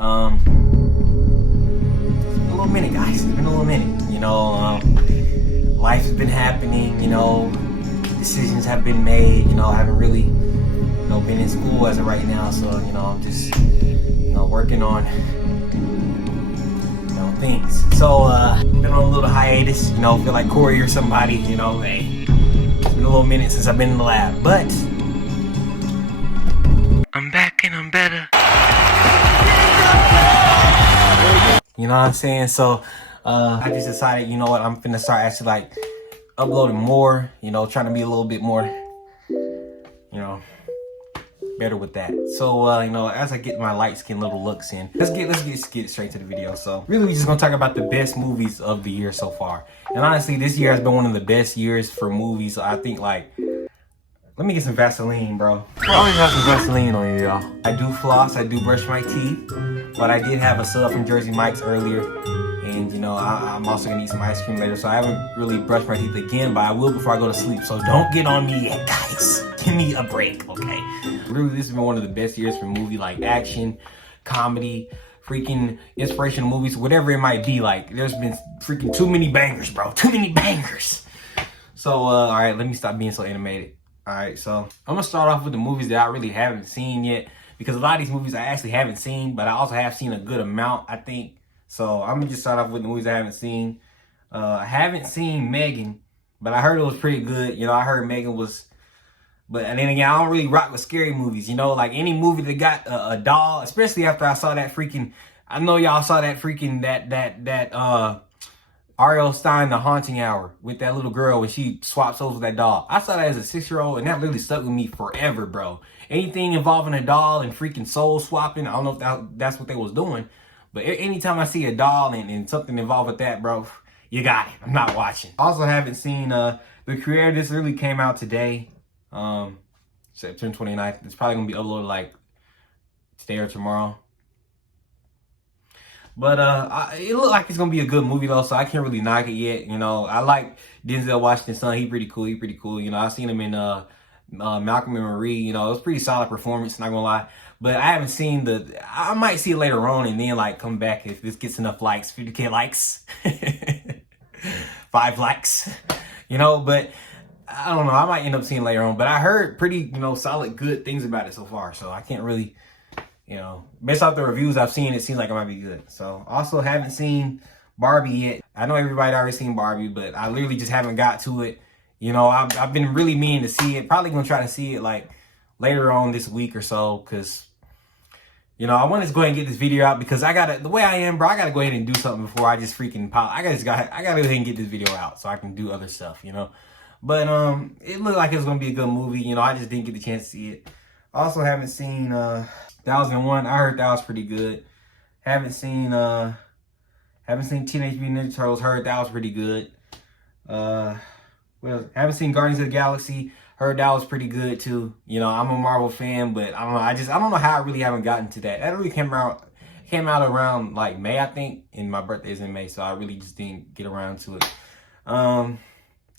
It's been a little minute, guys. It's been a little minute. Life has been happening. Decisions have been made. I haven't really, been in school as of right now. So, I'm just, working on, things. So, been on a little hiatus. Feel like Corey or somebody. Hey, it's been a little minute since I've been in the lab, but I'm back and I'm better. You know what I'm saying? So, I just decided, I'm finna start actually like uploading more, trying to be a little bit more, better with that. So, as I get my light skin little looks in, let's get straight to the video. So, really, we're just gonna talk about the best movies of the year so far. And honestly, this year has been one of the best years for movies. I think, like, let me get some Vaseline, bro. I always have some Vaseline on you, y'all. I do floss, I do brush my teeth, but I did have a sub from Jersey Mike's earlier. And, I'm also gonna eat some ice cream later, so I haven't really brushed my teeth again, but I will before I go to sleep. So don't get on me yet, guys. Give me a break, okay? Really, this has been one of the best years for movie, like action, comedy, freaking inspirational movies, whatever it might be. Like, there's been freaking too many bangers, bro. Too many bangers. So, all right, let me stop being so animated. All right, so I'm gonna start off with the movies that I really haven't seen yet, because a lot of these movies I actually haven't seen, but I also have seen a good amount, I think. So I'm gonna just start off with the movies I haven't seen. I haven't seen Megan, but I heard it was pretty good. I heard Megan was, but and then again, I don't really rock with scary movies. Like any movie that got a doll, especially after I saw that freaking, I know y'all saw that freaking that R.L. Stein, The Haunting Hour, with that little girl when she swaps over with that doll. I saw that as a 6-year-old, and that literally stuck with me forever, bro. Anything involving a doll and freaking soul swapping, I don't know if that's what they was doing, but anytime I see a doll and something involved with that, bro, you got it. I'm not watching. Also haven't seen The Creator. This really came out today, September 29th. It's probably gonna be uploaded like today or tomorrow. But it looked like it's gonna be a good movie though, so I can't really knock it yet. I like Denzel Washington's son. He pretty cool. I seen him in Malcolm and Marie. It was pretty solid performance, not gonna lie. But I haven't seen I might see it later on and then like come back if this gets enough likes, 50K likes, 5 likes, but I don't know. I might end up seeing it later on. But I heard pretty, solid, good things about it so far. So I can't really, based off the reviews I've seen, it seems like it might be good. So also haven't seen Barbie yet. I know everybody already seen Barbie, but I literally just haven't got to it. I've been really meaning to see it. Probably gonna try to see it like later on this week or so, because I want to go ahead and get this video out, because the way I am, bro, I gotta go ahead and do something before I just freaking pop. I gotta go ahead and get this video out so I can do other stuff, But it looked like it was gonna be a good movie. I just didn't get the chance to see it. Also haven't seen 1001. I heard that was pretty good. Haven't seen Teenage Mutant Ninja Turtles. Heard that was pretty good. Haven't seen Guardians of the Galaxy. Heard that was pretty good too. I'm a Marvel fan, but I don't know. I don't know how I really haven't gotten to that. That really came out around like May, I think, and my birthday is in May, so I really just didn't get around to it.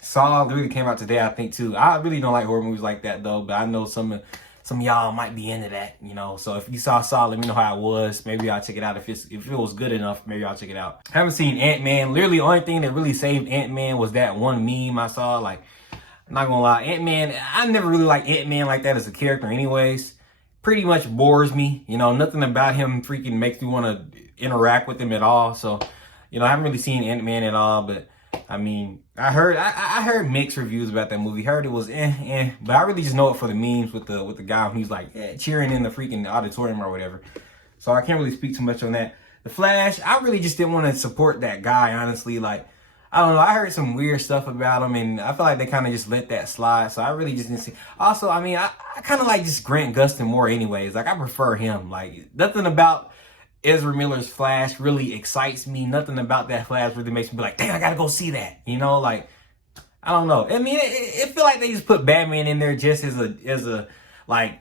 Saw really came out today, I think, too. I really don't like horror movies like that though, but I know some of y'all might be into that, So if you saw Saw, let me know how it was. Maybe I'll check it out. If it was good enough, maybe I'll check it out. Haven't seen Ant-Man. Literally, the only thing that really saved Ant-Man was that one meme I saw. Like, I'm not gonna lie, Ant-Man, I never really liked Ant-Man like that as a character anyways. Pretty much bores me. Nothing about him freaking makes me want to interact with him at all. So, I haven't really seen Ant-Man at all, but I mean, I heard mixed reviews about that movie. Heard it was but I really just know it for the memes with the guy who's like cheering in the freaking auditorium or whatever. So I can't really speak too much on that. The Flash, I really just didn't want to support that guy, honestly. Like, I don't know. I heard some weird stuff about him, and I feel like they kind of just let that slide. So I really just didn't see. Also, I mean, I kind of like just Grant Gustin more anyways. Like, I prefer him. Like, nothing about Ezra Miller's Flash really excites me. Nothing about that Flash really makes me be like, dang, I gotta go see that. Like, I don't know. I mean, it feel like they just put Batman in there just as a like,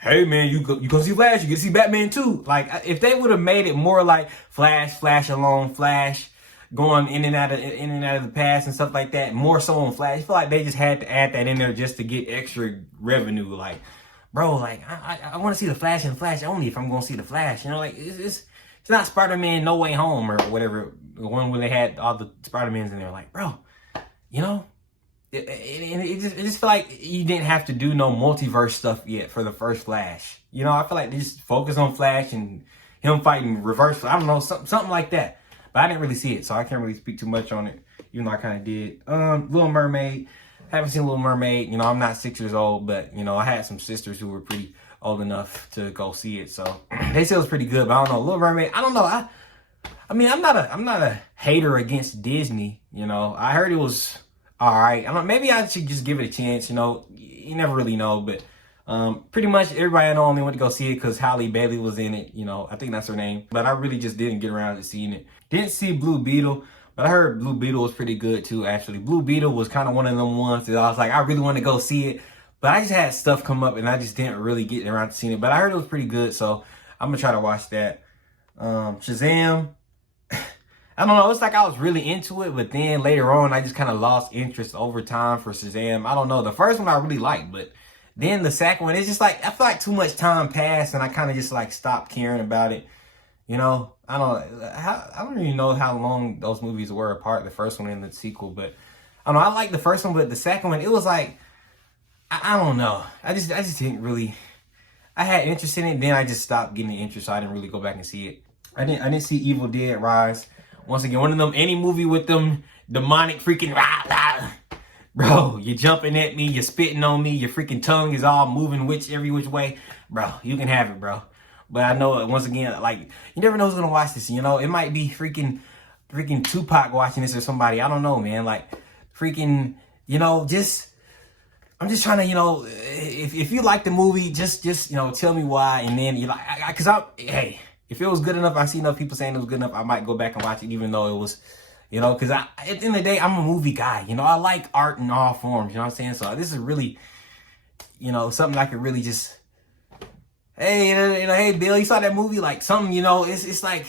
hey man, you go see Flash, you get to see Batman too. Like, if they would have made it more like Flash alone, Flash going in and out of the past and stuff like that, more so on Flash. I feel like they just had to add that in there just to get extra revenue. Like, bro, like I want to see the Flash and Flash only if I'm gonna see the Flash. You know, like it's not Spider-Man No Way Home or whatever, the one where they had all the Spider-Mans in there. Like, bro, you know, it just feel like you didn't have to do no multiverse stuff yet for the first Flash. You know, I feel like they just focus on Flash and him fighting Reverse. I don't know, something like that. But I didn't really see it, so I can't really speak too much on it, even though I kind of did. Little Mermaid. Haven't seen Little Mermaid. You know, I'm not 6 years old, but, you know, I had some sisters who were pretty old enough to go see it. So they said it was pretty good, but I don't know. Little Mermaid, I don't know. I mean, I'm not a hater against Disney. You know, I heard it was all right. I don't know, maybe I should just give it a chance. You know, you never really know, but pretty much everybody I know only went to go see it because Halle Bailey was in it. You know, I think that's her name. But I really just didn't get around to seeing it. Didn't see Blue Beetle, but I heard Blue Beetle was pretty good too, actually. Blue Beetle was kind of one of them ones that I was like, I really want to go see it. But I just had stuff come up and I just didn't really get around to seeing it. But I heard it was pretty good, so I'm going to try to watch that. Shazam. I don't know. It's like I was really into it, but then later on, I just kind of lost interest over time for Shazam. I don't know. The first one I really liked, but then the second one, it's just like, I feel like too much time passed and I kind of just like stopped caring about it. You know, I don't even know how long those movies were apart, the first one and the sequel, but I don't know. I like the first one, but the second one, it was like, I don't know. I just didn't really, I had interest in it, then I just stopped getting the interest, so I didn't really go back and see it. I didn't see Evil Dead Rise. Once again, one of them, any movie with them demonic freaking, bro, you're jumping at me, you're spitting on me, your freaking tongue is all moving every which way. Bro, you can have it, bro. But I know, once again, like, you never know who's going to watch this, you know? It might be freaking Tupac watching this or somebody. I don't know, man. Like, freaking, you know, I'm just trying to, you know, if you like the movie, just you know, tell me why. And then, you know, hey, if it was good enough, I see enough people saying it was good enough, I might go back and watch it, even though it was, you know, because at the end of the day, I'm a movie guy. You know, I like art in all forms, you know what I'm saying? So this is really, you know, something I could really just, hey, you know, hey, Bill, you saw that movie? Like, something, you know, it's like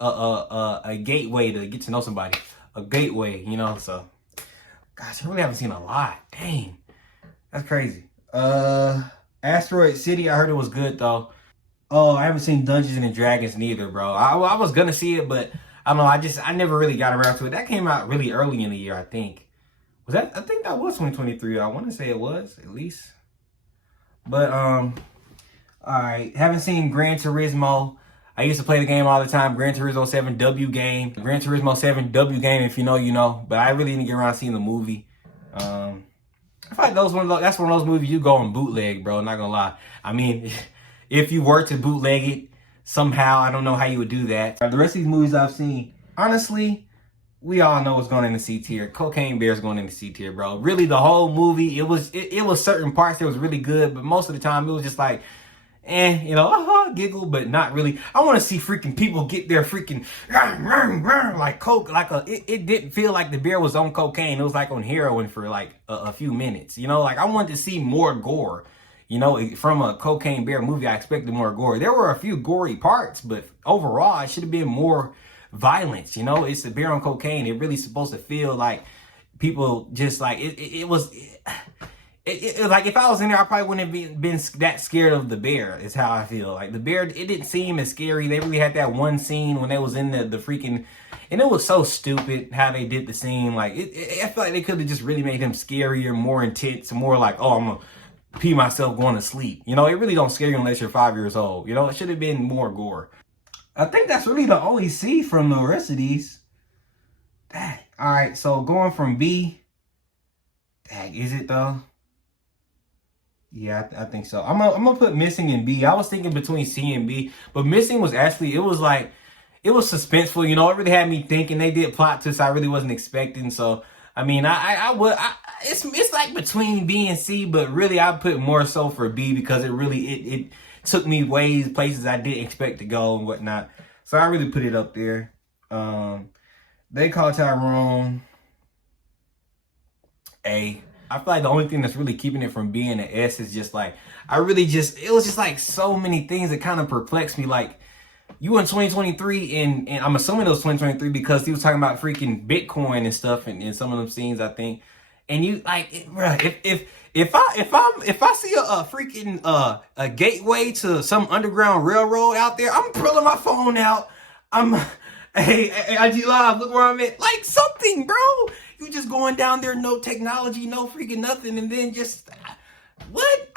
a gateway to get to know somebody. A gateway, you know, so, gosh, I really haven't seen a lot. Dang, that's crazy. Asteroid City, I heard it was good, though. Oh, I haven't seen Dungeons and Dragons neither, bro. I was gonna see it, but I don't know. I never really got around to it. That came out really early in the year, I think. I think that was 2023. I want to say it was, at least. But, all right. Haven't seen Gran Turismo. I used to play the game all the time. Gran Turismo 7 W game. Gran Turismo 7 W game, if you know, you know. But I really didn't get around to seeing the movie. I feel like that's one of those movies you go on bootleg, bro. Not gonna lie. I mean, if you were to bootleg it somehow, I don't know how you would do that. The rest of these movies I've seen, honestly, we all know what's going in the C tier. Cocaine Bear's going in the C tier, bro. Really, the whole movie, it was certain parts that was really good, but most of the time it was just like, you know, giggle, but not really. I want to see freaking people get their freaking like coke, like it didn't feel like the bear was on cocaine. It was like on heroin for like a few minutes, you know. Like I wanted to see more gore. You know, from a Cocaine Bear movie, I expected more gore. There were a few gory parts, but overall, it should have been more violence. You know, it's a bear on cocaine. It really supposed to feel like people just like it was like if I was in there, I probably wouldn't have been that scared of the bear. Is how I feel. Like the bear, it didn't seem as scary. They really had that one scene when they was in the freaking, and it was so stupid how they did the scene. Like I feel like they could have just really made him scarier, more intense, more like, oh, I'm gonna pee myself going to sleep. You know, it really don't scare you unless you're 5 years old. You know, it should have been more gore. I think that's really the only C from the rest of these. Dang. All right, so going from B. Dang, is it though? Yeah, I think so. I'm gonna put Missing in B. I was thinking between C and B, but Missing was actually, it was suspenseful. You know, it really had me thinking. They did plot twists I really wasn't expecting. So, I mean, it's like between B and C, but really I put more so for B because it took me places I didn't expect to go and whatnot. So I really put it up there. They Call Tyrone A. I feel like the only thing that's really keeping it from being an S is just like, it was just like so many things that kind of perplexed me. Like, you in 2023, and I'm assuming it was 2023 because he was talking about freaking Bitcoin and stuff in some of them scenes, I think. And you like, bruh, if I see a freaking a gateway to some underground railroad out there, I'm pulling my phone out. I'm hey, IG Live, look where I'm at. Like something, bro. You just going down there, no technology, no freaking nothing, and then just what?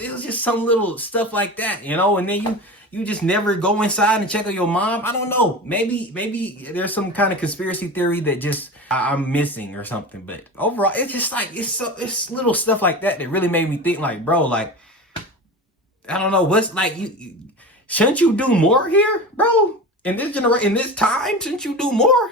It was just some little stuff like that, you know. And then you just never go inside and check on your mom. I don't know. Maybe there's some kind of conspiracy theory that just I'm missing or something. But overall, it's just like it's little stuff like that that really made me think like, bro, like I don't know what's like shouldn't you do more here, bro? In this generation, in this time, shouldn't you do more?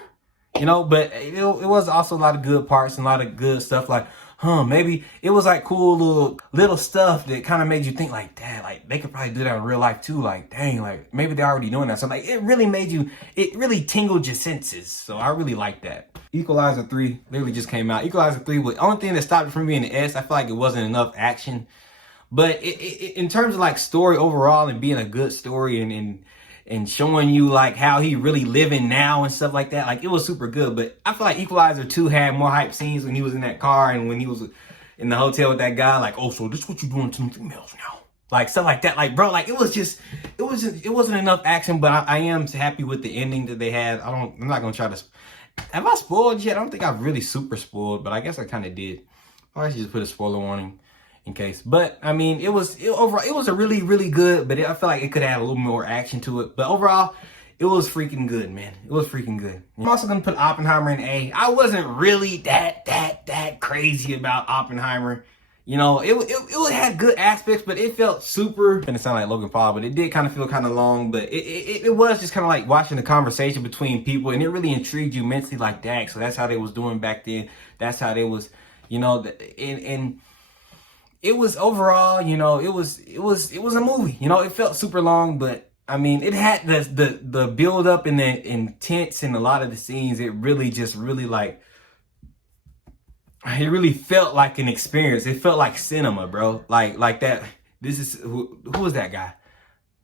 You know, but it was also a lot of good parts and a lot of good stuff like, maybe it was like cool little stuff that kind of made you think like, dang, like they could probably do that in real life too. Like, dang, like maybe they're already doing that. So like, it really tingled your senses. So I really like that. Equalizer 3 literally just came out. Equalizer 3 was the only thing that stopped it from being an S. I feel like it wasn't enough action, but in terms of like story overall and being a good story and showing you like how he really living now and stuff like that. Like it was super good, but I feel like Equalizer 2 had more hype scenes when he was in that car and when he was in the hotel with that guy. Like, oh, so this is what you doing to females now? Like stuff like that. Like, bro, like it wasn't enough action, but I am happy with the ending that they had. I'm not gonna try to. Have I spoiled yet? I don't think I've really super spoiled, but I guess I kind of did. I should just put a spoiler warning in case. But I mean, overall it was a really, really good, but I feel like it could add a little more action to it. But overall, it was freaking good, man. It was freaking good. I'm also gonna put Oppenheimer in A. I wasn't really that crazy about Oppenheimer. You know, it had good aspects, but it felt super. Gonna sound like Logan Paul, but it did kind of feel kind of long. But it was just kind of like watching the conversation between people, and it really intrigued you mentally. Like, dang, so that's how they was doing back then. That's how they was, you know, and it was overall, you know, it was a movie. You know, it felt super long, but I mean, it had the build up and the intense in a lot of the scenes. It really just really like. It really felt like an experience. It felt like cinema, bro. Like that. This is who was that guy?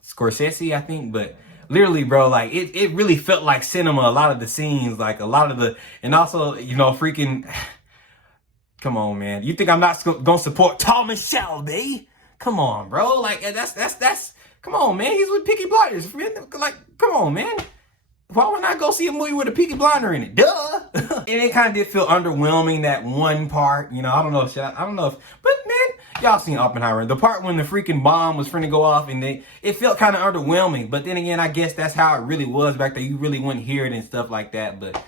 Scorsese, I think. But literally, bro, like it really felt like cinema. A lot of the scenes, like a lot of the, and also, you know, freaking. Come on, man. You think I'm not gonna support Thomas Shelby? Come on, bro. Like that's. Come on, man. He's with Peaky Blinders. Like, come on, man. Why would I go see a movie with a Peaky Blinder in it? Duh. And it kind of did feel underwhelming, that one part. You know, I don't know if, but man, y'all seen Oppenheimer. The part when the freaking bomb was finna go off and it felt kind of underwhelming. But then again, I guess that's how it really was back there. You really wouldn't hear it and stuff like that. But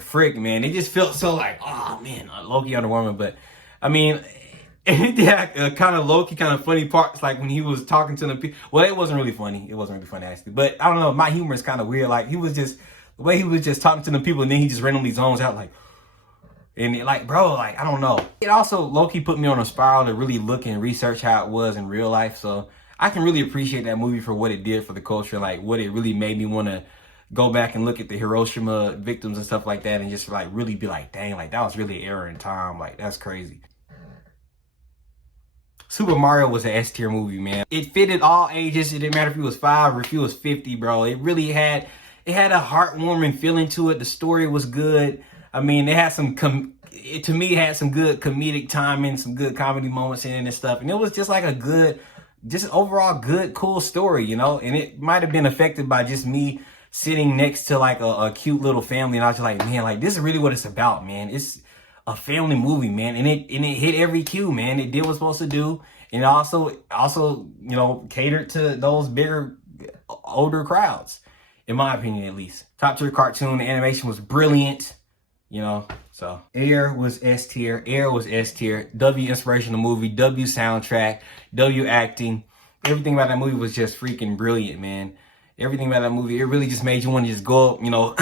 frick, man, it just felt so like, oh man, low-key underwhelming. But I mean, it had kind of low-key, kind of funny parts, like when he was talking to the people. Well, it wasn't really funny. It wasn't really funny, actually. But I don't know, my humor is kind of weird. Like, the way he was just talking to the people, and then he just randomly zones out, like, and it, like, bro, like, I don't know. It also low-key put me on a spiral to really look and research how it was in real life. So I can really appreciate that movie for what it did for the culture, like, what it really made me want to go back and look at the Hiroshima victims and stuff like that, and just, like, really be like, dang, like, that was really an error in time. Like, that's crazy. Super Mario was an S tier movie, man. It fitted all ages. It didn't matter if he was 5 or if he was 50, bro. It really had a heartwarming feeling to it. The story was good. I mean, it had some, to me, it had some good comedic timing, some good comedy moments in it and stuff. And it was just like a good, just overall good, cool story, you know? And it might have been affected by just me sitting next to like a cute little family. And I was just like, man, like this is really what it's about, man. It's a family movie, man, and it hit every cue, man. It did what it's supposed to do, and also you know, catered to those bigger, older crowds, in my opinion, at least. Top tier cartoon, the animation was brilliant, you know. So Air was S tier, W inspirational movie, W soundtrack, W acting. Everything about that movie was just freaking brilliant, man. Everything about that movie, it really just made you want to just go up, you know,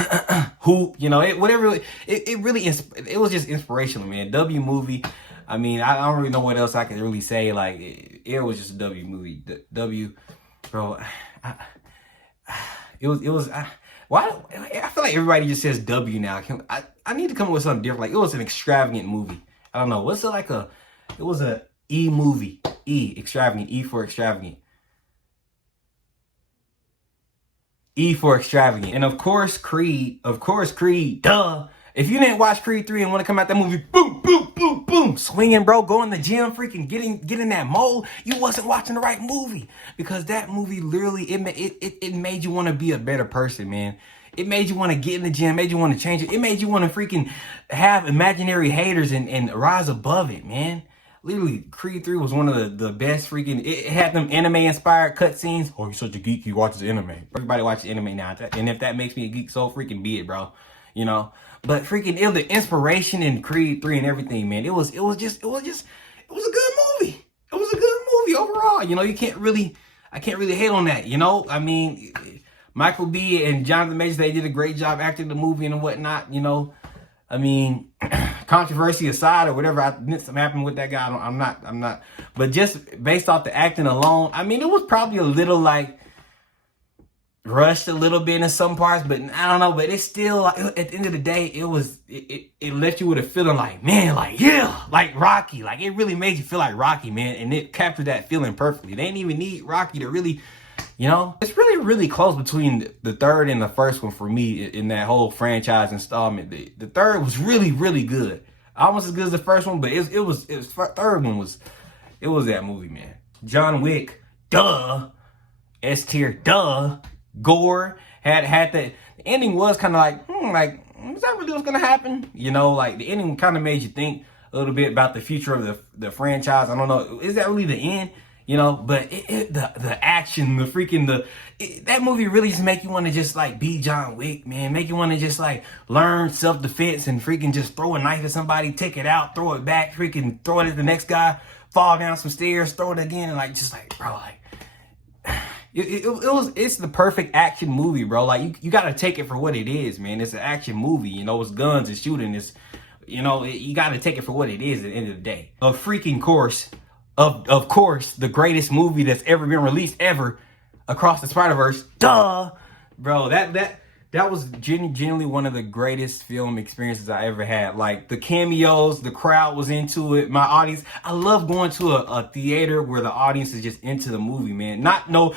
hoop, you know, it was just inspirational, man. W movie. I mean, I don't really know what else I can really say. Like, it was just a W movie. W, bro. Why? I feel like everybody just says W now. I need to come up with something different. Like, it was an extravagant movie. I don't know. What's it like it was a E movie. E, extravagant. E for extravagant. E for extravagant. And of course, Creed, duh. If you didn't watch Creed 3 and want to come out that movie, boom, boom, boom, boom, swinging, bro, go in the gym, freaking getting that mold, you wasn't watching the right movie. Because that movie literally, it made you want to be a better person, man. It made you want to get in the gym, made you want to change it. It made you want to freaking have imaginary haters and rise above it, man. Literally, Creed 3 was one of the best freaking, it had them anime-inspired cutscenes. Oh, you're such a geek, you watches anime. Everybody watches anime now. And if that makes me a geek, so freaking be it, bro. You know? But freaking, the inspiration in Creed 3 and everything, man. It was a good movie. It was a good movie overall. You know, I can't really hate on that, you know? I mean, Michael B. and Jonathan Majors, they did a great job acting the movie and whatnot, you know? I mean, controversy aside or whatever something happened with that guy, I'm not. But just based off the acting alone, I mean, it was probably a little like rushed a little bit in some parts, but I don't know. But it's still, like, at the end of the day, it left you with a feeling like, man, like, yeah, like Rocky. Like, it really made you feel like Rocky, man. And it captured that feeling perfectly. They didn't even need Rocky to really, you know, it's really close between the third and the first one for me in that whole franchise installment. The third was really good, almost as good as the first one, but third one was that movie, man. John Wick, duh, S tier, duh. Gore had the ending was kind of like, is that really what's gonna happen? You know, like the ending kind of made you think a little bit about the future of the franchise. I don't know, is that really the end? You know, but the action, the freaking, that movie really just make you want to just like be John Wick, man. Make you want to just like learn self-defense and freaking just throw a knife at somebody, take it out, throw it back, freaking throw it at the next guy, fall down some stairs, throw it again, and like, just like, bro, like, it's the perfect action movie, bro. Like, you got to take it for what it is, man. It's an action movie, you know, it's guns, it's shooting, it's, you know, you got to take it for what it is at the end of the day. Of course, the greatest movie that's ever been released ever, Across the Spider-Verse. Duh! Bro, that was genuinely one of the greatest film experiences I ever had. Like, the cameos, the crowd was into it, my audience. I love going to a theater where the audience is just into the movie, man. Not no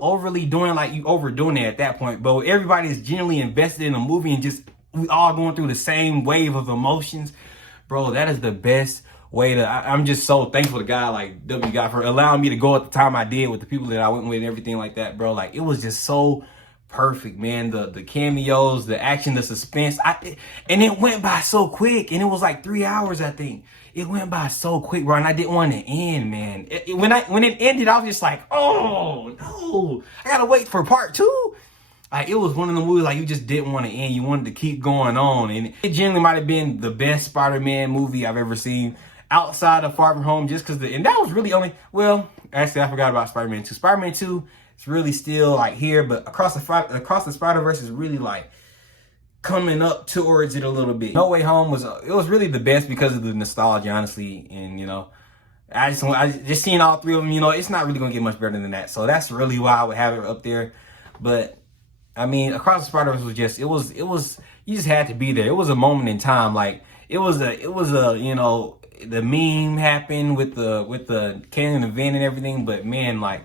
overly doing, like, you overdoing it at that point, but everybody is genuinely invested in the movie and just, we all going through the same wave of emotions. Bro, that is the best way to, I'm just so thankful to God, like W God, for allowing me to go at the time I did with the people that I went with and everything like that, bro. Like, it was just so perfect, man. The cameos, the action, the suspense, and it went by so quick. And it was like 3 hours, I think. It went by so quick, bro, and I didn't want it to end, man. When it ended, I was just like, oh no, I gotta wait for part 2. Like, it was one of the movies, like, you just didn't want to end. You wanted to keep going on, and it generally might have been the best Spider-Man movie I've ever seen outside of Far From Home, just because and that was really only, well, actually, I forgot about Spider-Man 2. Spider-Man 2, it's really still like here, but Across the Spider-Verse is really like coming up towards it a little bit. No Way Home was really the best because of the nostalgia, honestly, and you know, I just seeing all three of them, you know, it's not really gonna get much better than that. So that's really why I would have it up there. But I mean, Across the Spider-Verse was just, it was you just had to be there. It was a moment in time. Like, it was a you know, the meme happened with the Kane and the Van and everything, but man, like,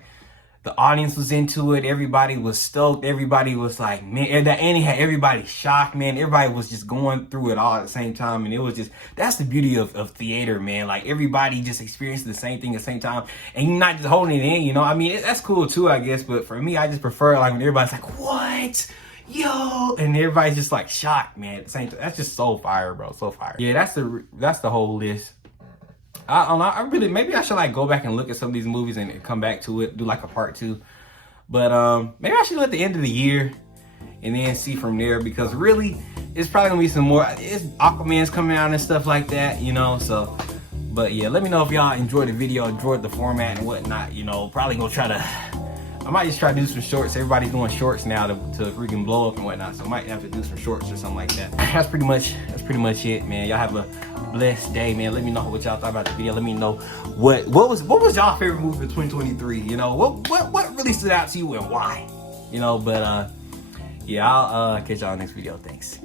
the audience was into it. Everybody was stoked. Everybody was like, man, and he had everybody shocked, man. Everybody was just going through it all at the same time. And it was just, that's the beauty of theater, man. Like, everybody just experienced the same thing at the same time. And you're not just holding it in, you know? I mean, that's cool too, I guess. But for me, I just prefer, like, when everybody's like, what? Yo, and everybody's just like shocked, man, at the same time. That's just so fire, bro. So fire. Yeah, that's the whole list. I really, maybe I should like go back and look at some of these movies and come back to it, do like a part 2. But maybe I should do it at the end of the year and then see from there, because really it's probably gonna be some more, it's Aquaman's coming out and stuff like that, you know. So, but yeah, let me know if y'all enjoyed the video, enjoyed the format and whatnot, you know. Probably gonna try to, I might just try to do some shorts. Everybody's doing shorts now to freaking blow up and whatnot, so I might have to do some shorts or something like that. That's pretty much it, man. Y'all have a blessed day, man. Let me know what y'all thought about the video. Let me know what was y'all favorite movie of 2023. You know, what really stood out to you and why? You know, but yeah, I'll catch y'all next video. Thanks.